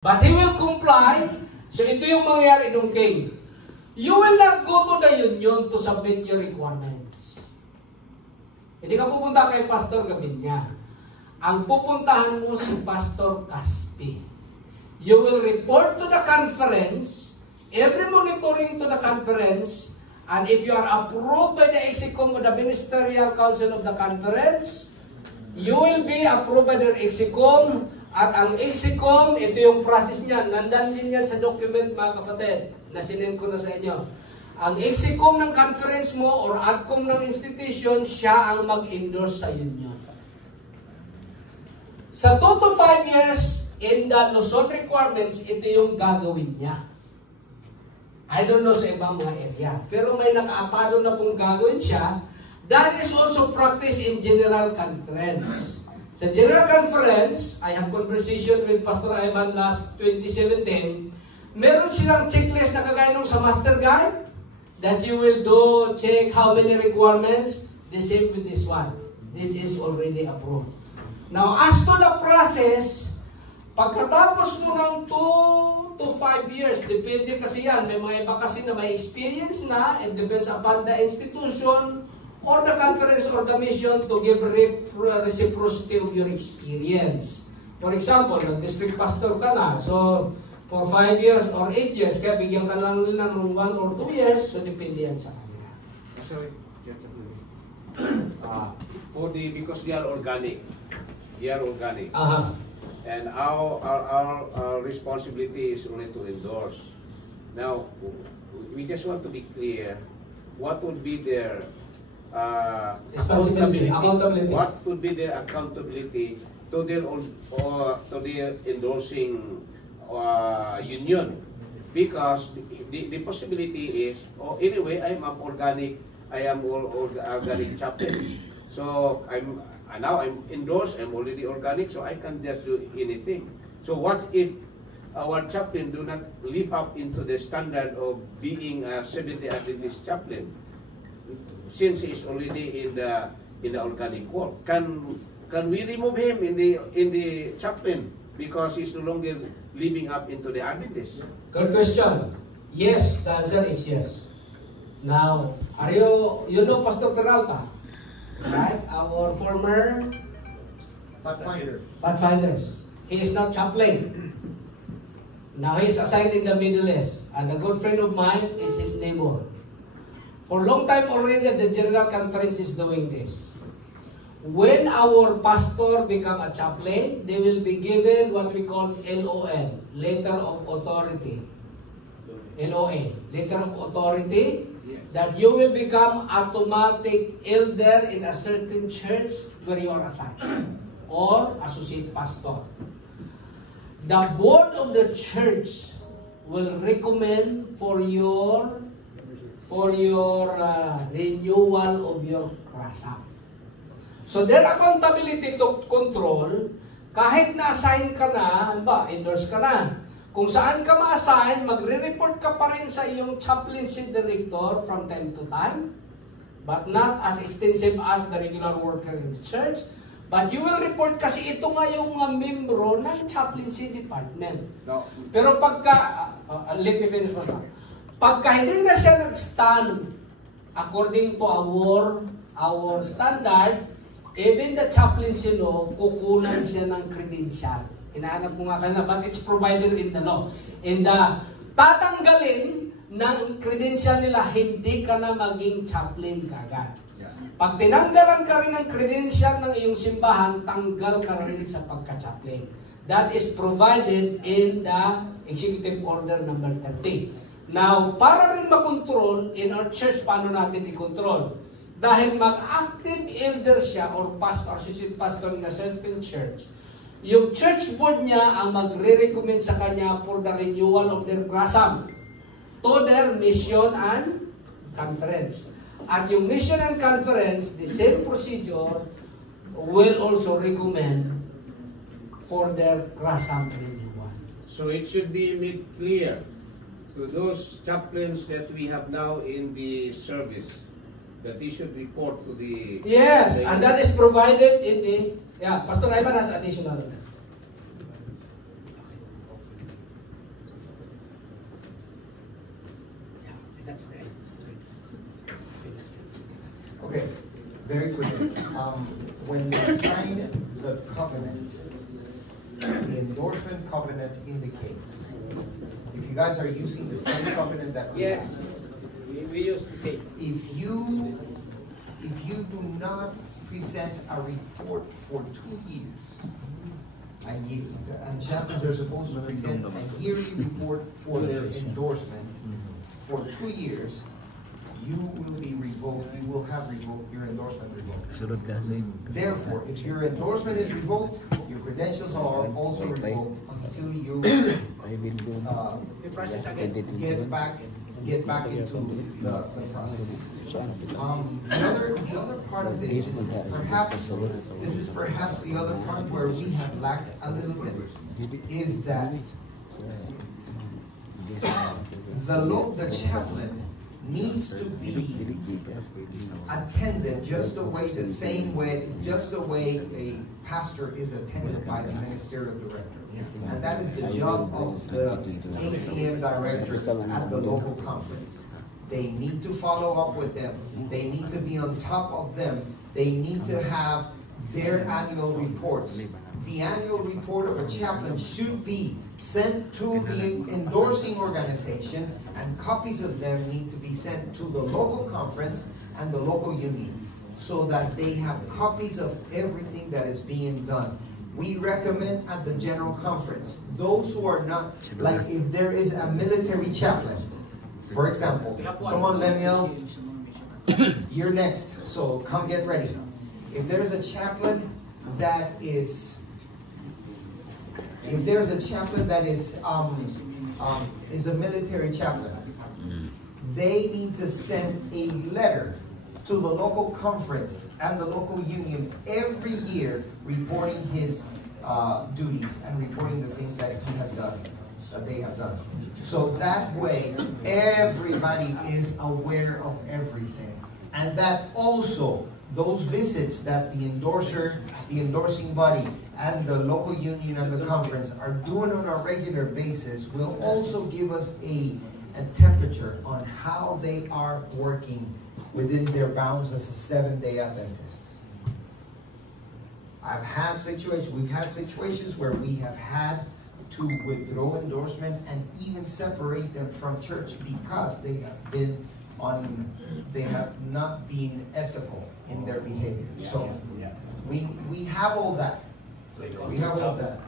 But he will comply. So ito yung mangyayari nung king. You will not go to the union to submit your requirements. Hindi ka pupunta kay Pastor Gabinya. Ang pupuntahan mo si Pastor Caspi. You will report to the conference, every monitoring to the conference, and if you are approved by the execom of the ministerial council of the conference, you will be approved by the execom. At ang execom, ito yung process niya. Nandan din yan sa document, mga kapatid, na sinend ko na sa inyo. Ang execom ng conference mo or adcom ng institution, siya ang mag-endorse sa union. Sa 2 to 5 years, in the Luzon requirements, ito yung gagawin niya. I don't know sa ibang mga area. Pero may nakaapado na pong gagawin siya. That is also practice in general conference. Sa General Conference, I have conversation with Pastor Ivan last 2017, meron silang checklist na kagaya nung sa Master Guide, that you will do, check how many requirements, the same with this one. This is already approved. Now, as to the process, pagkatapos mo ng 2 to 5 years, depende kasi yan, may mga iba kasi na may experience na, it depends upon the institution, or the conference or the mission to give reciprocity of your experience. For example, nag-district pastor ka na, so for 5 years or 8 years, kaya bigyan ka lang nila ng 1 or 2 years, so depende yan sa kanila. Sorry, because they are organic. And our responsibility is only to endorse. Now, we just want to be clear, what would be their accountability. What would be their accountability to their endorsing union? Because the possibility is, anyway, I am organic chaplain. So now I'm endorsed. I'm already organic, so I can just do anything. So what if our chaplain do not live up into the standard of being a Seventh-day Adventist chaplain? Since he is already in the organic work, can we remove him in the chaplain because he's no longer living up into the Adventist? Good question. Yes, the answer is yes. Now, you know Pastor Peralta, right? Our former Pathfinders. He is not chaplain. Now he is assigned in the Middle East, and a good friend of mine is his neighbor. For a long time already, the General Conference is doing this. When our pastor become a chaplain, they will be given what we call LOL, Letter of Authority. LOA, Letter of Authority, that you will become automatic elder in a certain church where you are assigned, or associate pastor. The board of the church will recommend for your renewal of your CRASAP. So their accountability to control, kahit na-assign ka na, endorse ka na. Kung saan ka ma-assign, magre-report ka pa rin sa iyong chaplaincy director from time to time, but not as extensive as the regular worker in the church. But you will report kasi ito nga yung mga membro ng chaplaincy department. No. Pero pagka, let me finish first. Pagka hindi na siya nag-stand according to our standard, even the chaplaincy law, kukunan siya ng credential. Hinahanap mo nga kanina, but it's provided in the law. Tatanggalin ng credential nila, hindi ka na maging chaplain kagad. Pag tinanggalan ka rin ng credential ng iyong simbahan, tanggal ka rin sa pagka-chaplain. That is provided in the Executive Order number 30. Now, para rin makontrol in our church, paano natin i-control? Dahil mag-active elder siya or pastor, associate pastor na certain church, yung church board niya ang magre-recommend sa kanya for the renewal of their CRASAP to their mission and conference. At yung mission and conference, the same procedure will also recommend for their CRASAP renewal. So it should be made clear to those chaplains that we have now in the service that they should report to the... Yes, and that is provided in the... Yeah, Pastor Ivan has additional. That's the end. Okay, very quickly. When they sign the covenant, the endorsement covenant indicates, if you guys are using the same covenant that we Yes, have, we use the same. if you do not present a report for 2 years, and chaplains are supposed to present a yearly report for their endorsement for 2 years, you will be revoked, you will have revoked, your endorsement revoked. Therefore, if your endorsement is revoked, your credentials are also revoked until you The process again. get back into the process. The other part of this is perhaps the other part where we have lacked a little bit, is that the chaplain needs to be attended just the same way a pastor is attended by the ministerial director. And that is the job of the ACM director at the local conference. They need to follow up with them. They need to be on top of them. They need to have their annual reports. The annual report of a chaplain should be sent to the endorsing organization, and copies of them need to be sent to the local conference and the local union, so that they have copies of everything that is being done. We recommend at the general conference, those who are not, like if there is a military chaplain, for example, come on Lemuel, you're next, so come get ready. If there's a chaplain that is a military chaplain, they need to send a letter to the local conference and the local union every year, reporting his duties and reporting the things that he has done, that they have done. So that way, everybody is aware of everything. And that also, those visits that the endorsing body, and the local union and the conference are doing on a regular basis will also give us a temperature on how they are working within their bounds as a Seventh-day Adventists. We've had situations where we have had to withdraw endorsement and even separate them from church because they have not been ethical in their behavior. So we have all that. We have all that.